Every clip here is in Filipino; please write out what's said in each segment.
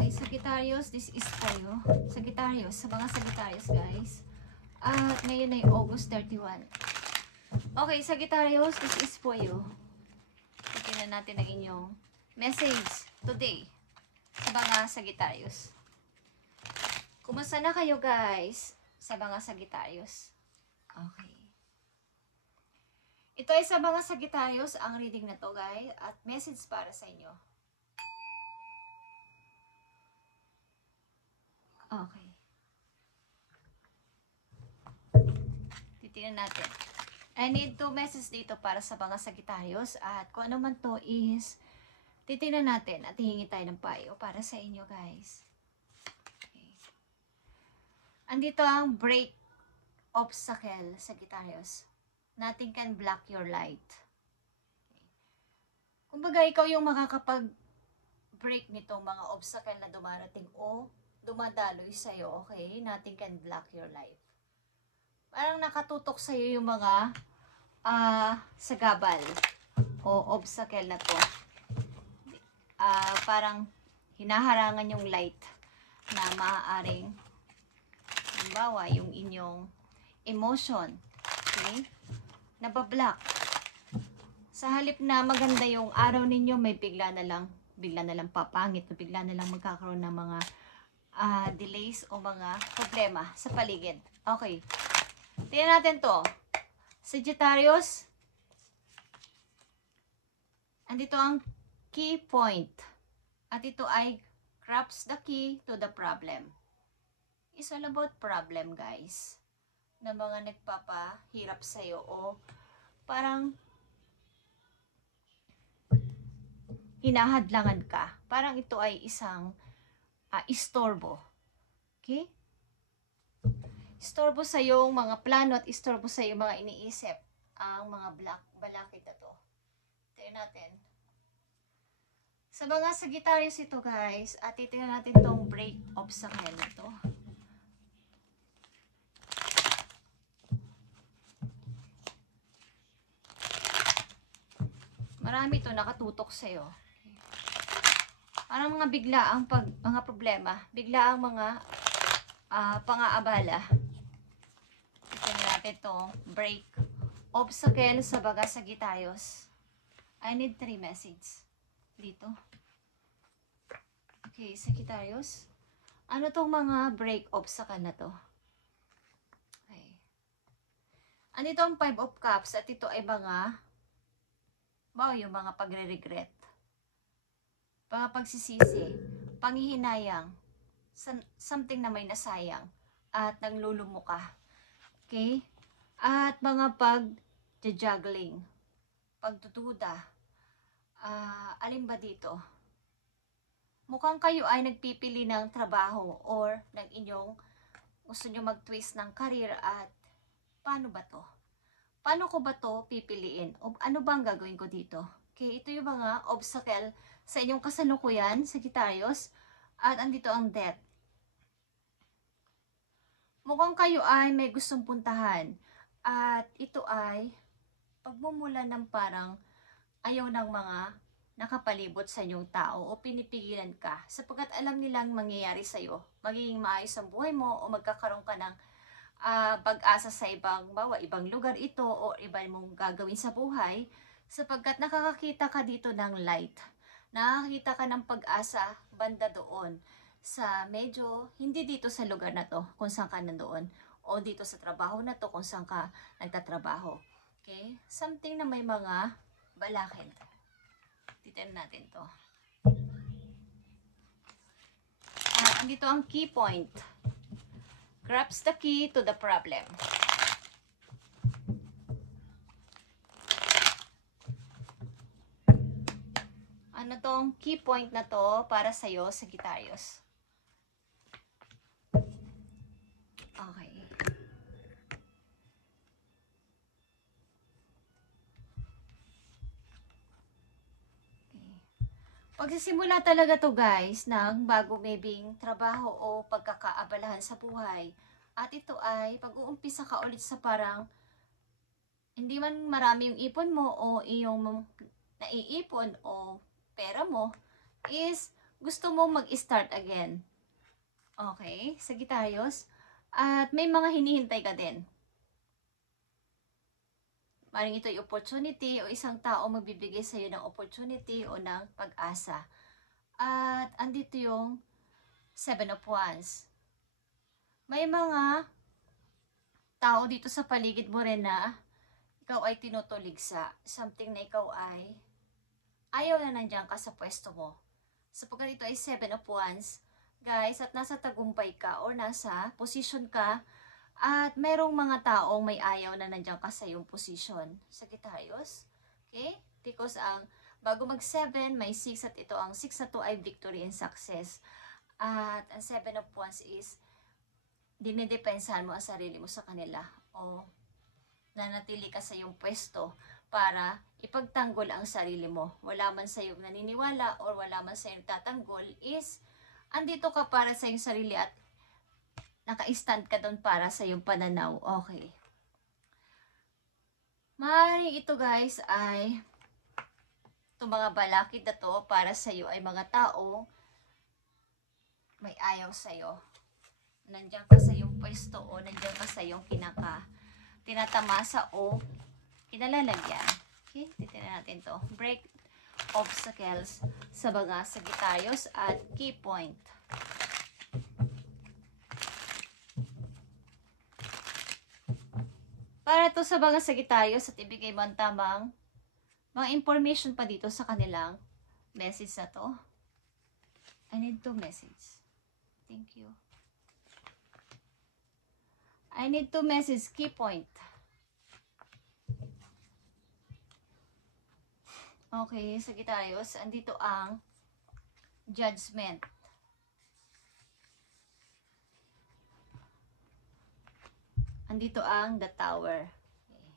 Okay, Sagittarius, this is for you. Sagittarius, sa mga Sagittarius guys. At ngayon ay August 31. Okay, Sagittarius, this is for you. Tingnan natin ang inyong message today sa mga Sagittarius. Kumusta na kayo guys sa mga Sagittarius? Okay. Ito ay sa mga Sagittarius ang reading na to guys at message para sa inyo. Okay. Titingnan natin. I need 2 messages dito para sa mga Sagittarius at kung ano man to is titingnan natin at hihingi tayo ng payo para sa inyo guys. Okay. Andito ang break obstacle, Sagittarius. Nothing can block your light. Okay. Kumbaga ikaw yung makakapag-break nitong mga obstacle na dumarating o dumadaloy sa'yo, okay? Nothing can block your life. Parang nakatutok sa'yo yung mga sagabal o obstacle na to. Parang hinaharangan yung light na maaaring halimbawa yung inyong emotion, okay? Nabablock. Sa halip na maganda yung araw ninyo, may bigla na lang papangit, bigla na lang magkakaroon ng mga delays o mga problema sa paligid. Okay. Tingnan natin to. Sagittarius. Andito ang key point. At ito ay grasp the key to the problem. It's all about problem, guys. Na mga nagpapahirap sa'yo o parang hinahadlangan ka. Parang ito ay isang istorbo. Okay? Istorbo sa iyong mga plano at istorbo sa iyong mga iniisip ang mga balakid na to. Tingnan natin. Sa mga Sagittarius ito guys, at titingnan natin tong break obstacle na to. Marami to nakatutok sa iyo. Parang mga bigla ang mga problema, bigla ang mga pang-aabala. Tingnan natin itong break obstacle sa mga Sagittarius. I need 3 messages dito. Okay, Sagittarius. Ano tong mga break obstacle na to? Okay. Ano itong 5 of Cups at ito ay mga yung mga pagre-regret. Mga pagsisisi, panghihinayang, something na may nasayang at nanglulumo ka. Okay? At mga pag-juggling, pagtutuda. Alin ba dito? Mukhang kayo ay nagpipili ng trabaho or ng inyong gusto nyo mag-twist ng career at paano ba to? Paano ko ba to pipiliin? O ano bang gagawin ko dito? Okay, ito yung mga obstacle sa inyong kasalukuyan, Sagittarius. At andito ang death. Mukhang kayo ay may gustong puntahan. At ito ay pagmumula ng parang ayaw ng mga nakapalibot sa inyong tao o pinipigilan ka. Sapagkat alam nilang mangyayari sa'yo. Magiging maayos ang buhay mo o magkakaroon ka ng pag-asa sa ibang lugar ito o iba mong gagawin sa buhay sapagkat nakakakita ka dito ng light. Nakakita ka ng pag-asa banda doon sa medyo hindi dito sa lugar na to kung saan ka nandoon o dito sa trabaho na to kung saan ka nagtatrabaho. Okay? Something na may mga balakid. Titignan natin to. Andito ang key point. Grasp the key to the problem. Ano tong key point na to para sa'yo, Sagittarius? Okay. Pagsisimula talaga to guys ng bago maybe trabaho o pagkakaabalahan sa buhay. At ito ay pag-uumpisa ka ulit sa parang hindi man marami yung ipon mo o iyong naiipon o pera mo is gusto mo mag-start again. Okay, Sagittarius. At may mga hinihintay ka din. Maring ito yung opportunity o isang tao magbibigay sa iyo ng opportunity o ng pag-asa. At andito yung 7 of Wands. May mga tao dito sa paligid mo rin na ikaw ay tinutuligsa. Something na ikaw ay ayaw na nandiyan ka sa pwesto mo. Sapagkat ito ay 7 of Wands, guys, at nasa tagumpay ka or nasa position ka at merong mga taong may ayaw na nandiyan ka sa iyong position. Sagittarius. Okay? Because bago mag 7, may 6 at ito ang 6 na to ay victory and success. At ang 7 of Wands is dinidepensahan mo ang sarili mo sa kanila o nanatili ka sa iyong pwesto para ipagtanggol ang sarili mo. Wala man sa iyong naniniwala or wala man sa iyong tatanggol is andito ka para sa iyong sarili at naka-stand ka doon para sa iyong pananaw. Okay. Maaaring ito guys ay itong mga balakid na to para sa iyo ay mga tao may ayaw sa iyo. Nandiyan ka sa iyong pwesto o nandiyan ka sa iyong tinatamasa o kinalalagyan. Okay, titignan natin to. Break obstacles sa mga Sagittarius at key point. Para to sa mga Sagittarius at ibigay mo ang tamang mga information pa dito sa kanilang message na to. I need to message. Thank you. I need to message key point. Okay, Sagittarius, andito ang judgment. Andito ang the tower. Okay.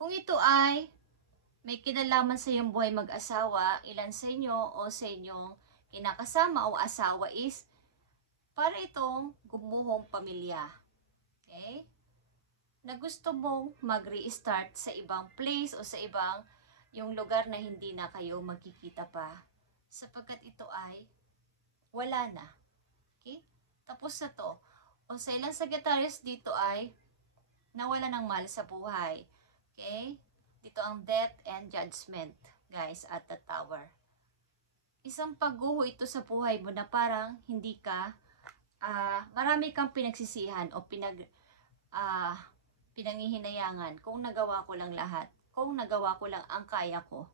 Kung ito ay may kinalaman sa iyong buhay mag-asawa, ilan sa inyo o sa inyong kinakasama o asawa is para itong gumuhong pamilya. Okay? Na gusto mong mag-restart sa ibang place o sa ibang yung lugar na hindi na kayo magkikita pa sapagkat ito ay wala na. Okay? Tapos na to. O sa ilang Sagittarius dito ay nawala ng mahal sa buhay. Okay? Dito ang death and judgment, guys, at the tower. Isang pagguho ito sa buhay mo na parang hindi ka marami kang pinagsisihan o pinangihinayangan kung nagawa ko lang lahat. Kung nagawa ko lang ang kaya ko.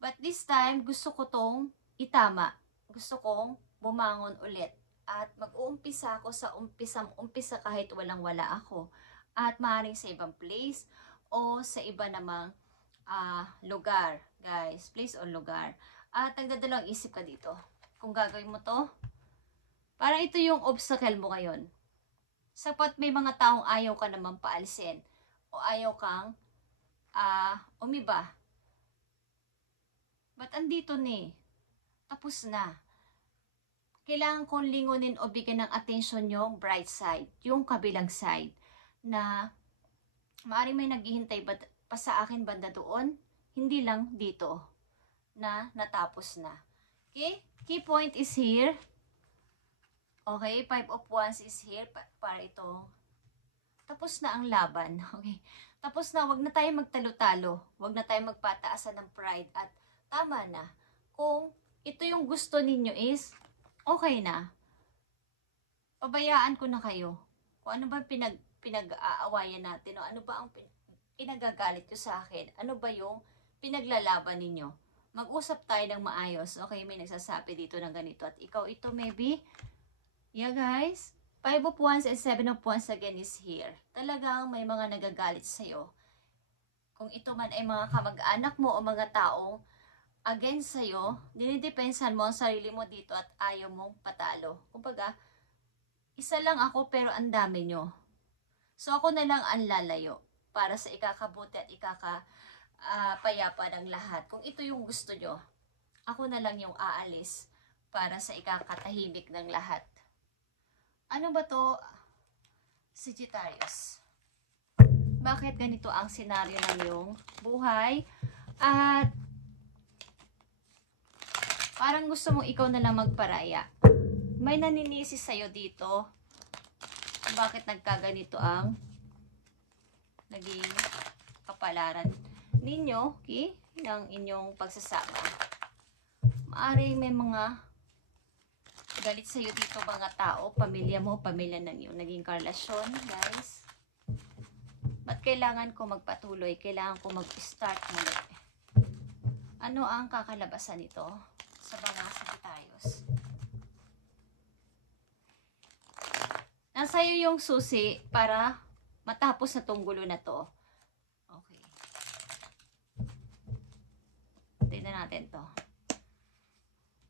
But this time, gusto ko tong itama. Gusto kong bumangon ulit. At mag-uumpisa ako sa umpisa kahit walang-wala ako. At maaaring sa ibang place o sa iba namang lugar. Guys, place o lugar. At nagdadalawang isip ka dito. Kung gagawin mo to, parang ito yung obstacle mo ngayon. Sapat may mga taong ayaw ka naman paalisin. O ayaw kang umiba. But andito ni, tapos na. Kailangan kong lingunin o bigyan ng attention yung bright side, yung kabilang side, na maaaring may naghihintay pa sa akin banda doon, hindi lang dito, na natapos na. Okay? Key point is here. Okay? 5 of Wands is here, para itong tapos na ang laban. Okay? Tapos na, wag na tayo magtalo-talo. Wag na tayo magpataasan ng pride. At tama na. Kung ito yung gusto ninyo is, okay na. Pabayaan ko na kayo. Kung ano ba pinag-aawayan natin. O ano ba ang pinagagalit nyo sa akin. Ano ba yung pinaglalaban ninyo. Mag-usap tayo ng maayos. Okay, may nagsasabi dito ng ganito. At ikaw ito maybe. Yeah guys. 5 of Wands and 7 of Wands again is here. Talagang may mga nagagalit sa'yo. Kung ito man ay mga kamag-anak mo o mga taong against sa'yo, dinidepensahan mo ang sarili mo dito at ayaw mong patalo. Kumbaga, isa lang ako pero ang dami nyo. So ako na lang ang lalayo para sa ikakabuti at ikakapayapa ng lahat. Kung ito yung gusto nyo, ako na lang yung aalis para sa ikakatahimik ng lahat. Ano ba to, Sagittarius? Bakit ganito ang senaryo ng iyong buhay? At Parang gusto mong ikaw na lang magparaya. May naninisi sa'yo dito. Bakit nagkaganito ang naging kapalaran ninyo, okay, ng inyong pagsasama. Maaring may mga galit sa'yo dito mga tao, pamilya mo, pamilya ng iyong naging karelasyon, guys. Ba't kailangan ko magpatuloy? Kailangan ko mag-start muli. Ano ang kakalabasan nito sa mga Sagittarius? Nasa'yo yung susi para matapos na tong gulo na to. Okay. Tignan natin to.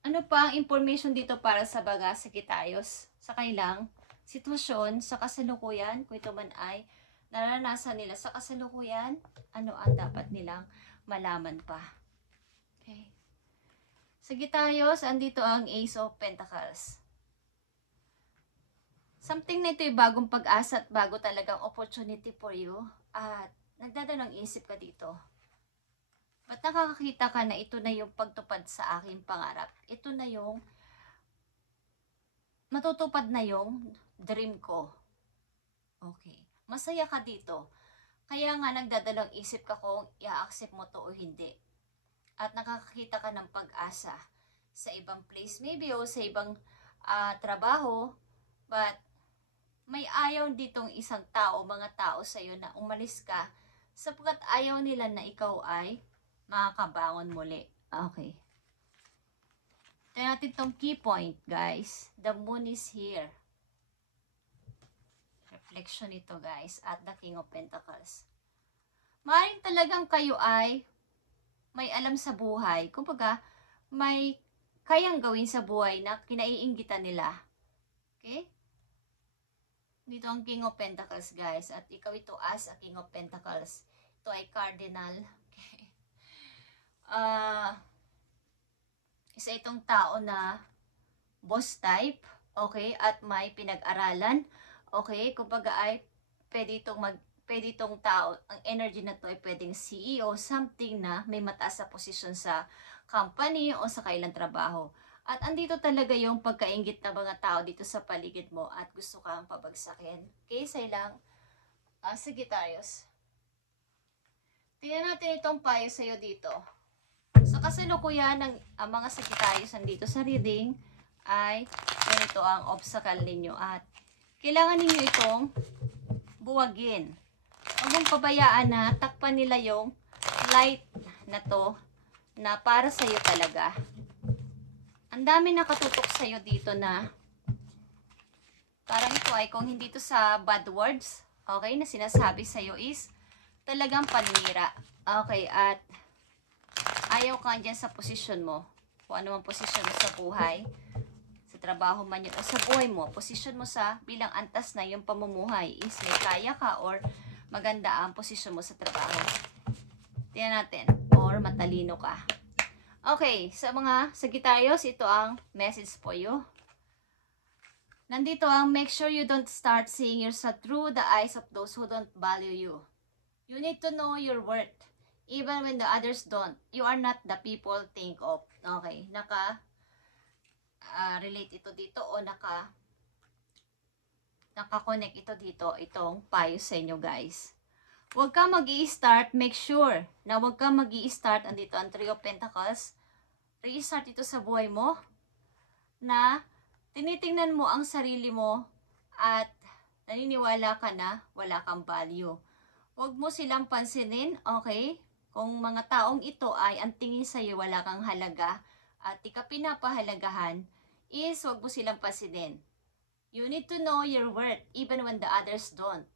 Ano pa ang information dito para sa mga Sagittarius? Sa kailang sitwasyon, sa kasalukuyan, kung ito man ay naranasan nila sa kasalukuyan, ano ang dapat nilang malaman pa. Okay. Sagittarius, andito ang Ace of Pentacles. Something na ito yung bagong pag-asa at bago talagang opportunity for you. At nagdadalang isip ka dito. Ba't nakakakita ka na ito na yung pagtupad sa aking pangarap? Ito na yung matutupad na yung dream ko. Okay. Masaya ka dito. Kaya nga nagdadalang isip ka kung i-accept mo to o hindi. At nakakakita ka ng pag-asa sa ibang place maybe o sa ibang trabaho. But may ayaw ditong isang tao, mga tao sa'yo na umalis ka sapagkat ayaw nila na ikaw ay makakabangon muli. Okay. Tignan natin itong key point, guys. The moon is here. Reflection ito, guys. At the King of Pentacles. Maaaring talagang kayo ay may alam sa buhay. Kumbaga, may kayang gawin sa buhay na kinaiinggitan nila. Okay? Dito ang King of Pentacles, guys. At ikaw ito as a King of Pentacles. Ito ay Cardinal. Okay. Isa itong tao na boss type. Okay. At may pinag-aralan. Okay. Kumbaga ay pwede itong tao, ang energy na to ay pwedeng CEO, something na may mataas na posisyon sa company o sa kailang trabaho. At andito talaga yung pagkaingit ng mga tao dito sa paligid mo at gusto kang pabagsakin. Okay, sa ilang Sagittarius. Tingnan natin itong payo sa'yo dito. Sa kasalukuyan ng mga Sagittarius nandito sa reading ay ganito ang obstacle ninyo at kailangan ninyo itong buwagin. Huwag mong pabayaan na takpan nila yung light na to na para sa'yo talaga. Ang dami nakatutok sa'yo dito na parang ito ay kung hindi to sa bad words, okay, na sinasabi sa'yo is talagang paninira. Okay, at ayaw ka dyan sa posisyon mo. Kung ano mang posisyon mo sa buhay, sa trabaho man yun, o sa buhay mo, posisyon mo sa bilang antas na yung pamumuhay is may kaya ka or maganda ang posisyon mo sa trabaho. Tingnan natin. Or matalino ka. Okay, sa mga Sagittarius, ito ang message for you. Nandito ang make sure you don't start seeing yourself through the eyes of those who don't value you. You need to know your worth. Even when the others don't. You are not the people think of. Okay, relate ito dito o naka-connect ito dito, itong payo sa inyo, guys. Huwag ka mag-i-start, make sure na huwag ka mag-i-start, andito ang Three of Pentacles, restart ito sa buhay mo, na tinitingnan mo ang sarili mo at naniniwala ka na wala kang value. Huwag mo silang pansinin, okay? Kung mga taong ito ay ang tingin sa'yo wala kang halaga at di ka pinapahalagahan, is huwag mo silang pansinin. You need to know your worth even when the others don't.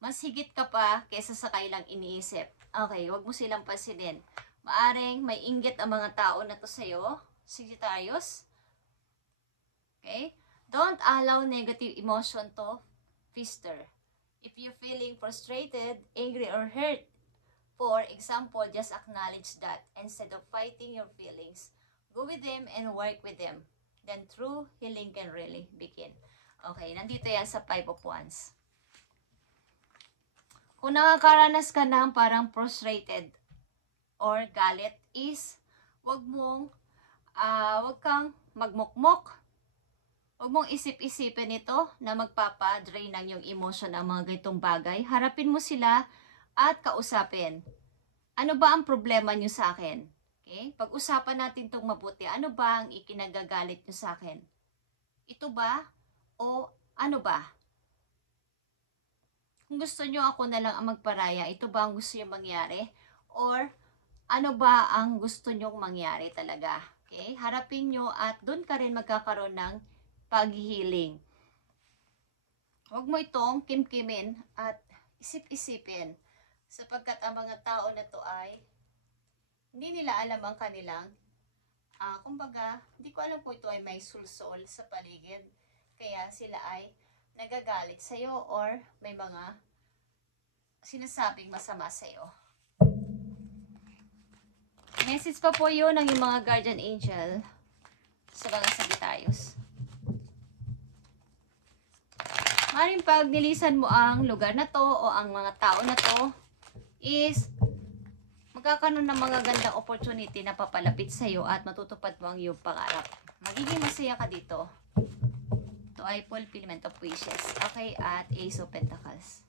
Mas higit ka pa kaysa sa kailang iniisip. Okay, huwag mo silang pansinin. Maaring may inggit ang mga tao na to sa'yo, Sagittarius. Okay? Don't allow negative emotion to fester. If you're feeling frustrated, angry, or hurt, for example, just acknowledge that instead of fighting your feelings, go with them and work with them. Then true healing can really begin. Okay, nandito yan sa Five of Wands. Kung nakakaranas ka ng parang frustrated or galit is, wag mong Huwag kang magmukmok. Huwag mong isip-isipin ito na magpapa-drain ng yung emotion ang mga ganitong bagay. Harapin mo sila at kausapin. Ano ba ang problema nyo sa akin? Okay? Pag-usapan natin itong mabuti. Ano ba ang ikinagagalit nyo sa akin? Ito ba? O ano ba? Kung gusto nyo ako na lang ang magparaya, ito ba ang gusto nyo mangyari? Or ano ba ang gusto nyong mangyari talaga? Okay? Harapin nyo at doon ka rin magkakaroon ng paghihiling. Huwag mo itong kimkimin at isip-isipin sapagkat ang mga tao na to ay hindi nila alam ang kanilang kumbaga, hindi ko alam kung ito ay may sulsol sa paligid. Kaya sila ay nagagalit sa'yo or may mga sinasabing masama sa'yo. Message pa po yun ng yung mga guardian angel sa mga Sagittarius. Maring pag nilisan mo ang lugar na to o ang mga tao na to is magkakaroon ng mga gandang opportunity na papalapit sa iyo at matutupad mo ang iyong pangarap. Magiging masaya ka dito. Ito ay fulfillment of wishes. Okay, at Ace of Pentacles.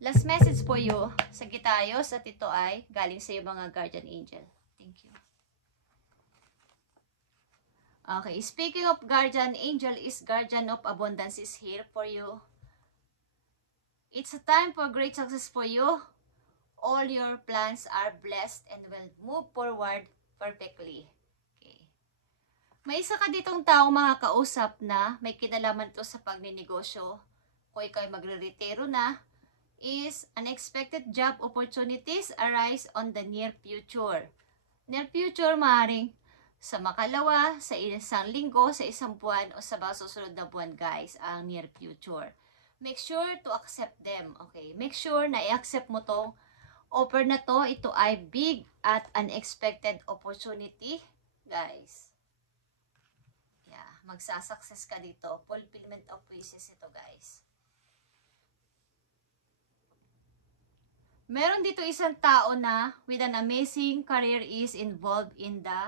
Last message po you, Sagittarius, at ito ay galing sa iyo mga guardian angel. Thank you. Okay, speaking of guardian angel, is guardian of abundance is here for you. It's a time for great success for you. All your plans are blessed and will move forward perfectly. Okay. May isa ka ditong taong makakausap na may kinalaman to sa pagninegosyo. Kung ikaw ay magre-retiro na, is unexpected job opportunities arise on the near future. Near future, maaaring sa makalawa, sa isang linggo, sa isang buwan, o sa mga susunod na buwan, guys, ang near future. Make sure to accept them, okay? Make sure na i-accept mo tong offer na to. Ito ay big at unexpected opportunity, guys. Yeah, magsasuccess ka dito. Fulfillment of wishes ito, guys. Meron dito isang tao na with an amazing career is involved in the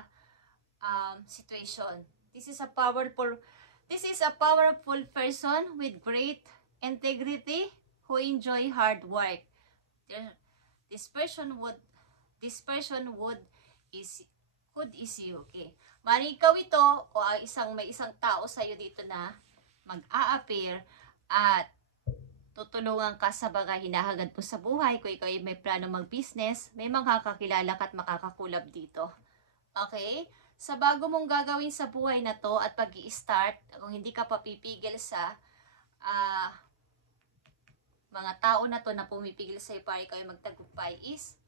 situation. This is a powerful person with great integrity who enjoy hard work. This person could is you. Okay. Mari ikaw ito o may isang tao sa iyo dito na mag-a-appear at tutulungan ka sa mga hinahangad mo sa buhay. Kung ikaw ay may plano mag-business, may makakakilala ka at makakakulab dito. Okay? Sa bago mong gagawin sa buhay na to at pag-i-start, kung hindi ka papipigil sa mga tao na to na pumipigil sa iyo para ikaw ay magtagumpay is,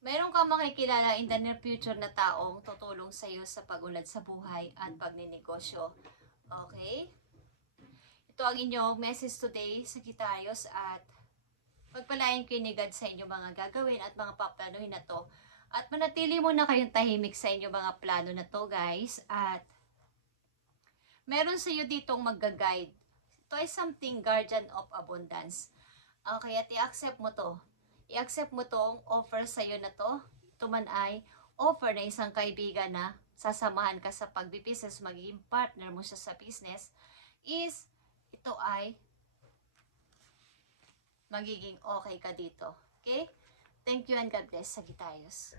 meron kang makikilala in the near future na taong tutulong sa iyo sa pag-unlad sa buhay at pagninegosyo. Okay? Ito ang inyong message today, Sagittarius, at pagpalain kayo ni God sa inyong mga gagawin at mga paplanuhin na to. At manatili muna kayong tahimik sa inyong mga plano na to, guys. At meron sa iyo ditong mag-guide. Ito ay something guardian of abundance. Okay, at i-accept mo to. I-accept mo tong offer sa iyo na to. Ito man ay offer na isang kaibigan na sasamahan ka sa pagbibusiness, magiging partner mo siya sa business, is ito ay magiging okay ka dito. Okay? Thank you and God bless, Sagittarius.